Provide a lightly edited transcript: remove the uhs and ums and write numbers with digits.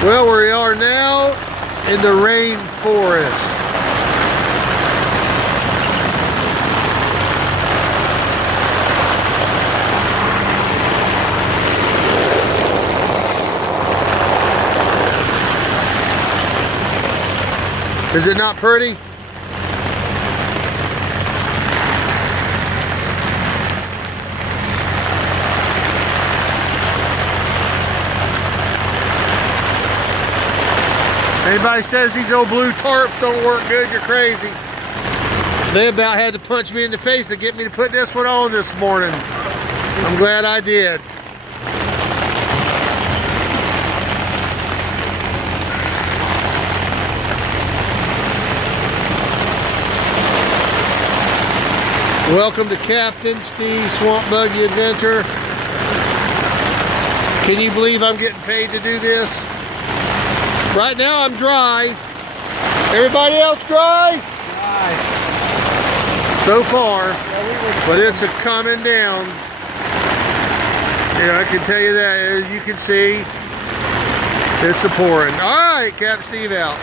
Well, we are now in the rainforest. Is it not pretty? Anybody says these old blue tarps don't work good, you're crazy. They about had to punch me in the face to get me to put this one on this morning. I'm glad I did. Welcome to Captain Steve Swamp Buggy Adventure. Can you believe I'm getting paid to do this? Right now I'm dry. Everybody else dry? Dry. So far, but it's a coming down. Yeah, I can tell you that. As you can see, it's a pouring. All right, Captain Steve out.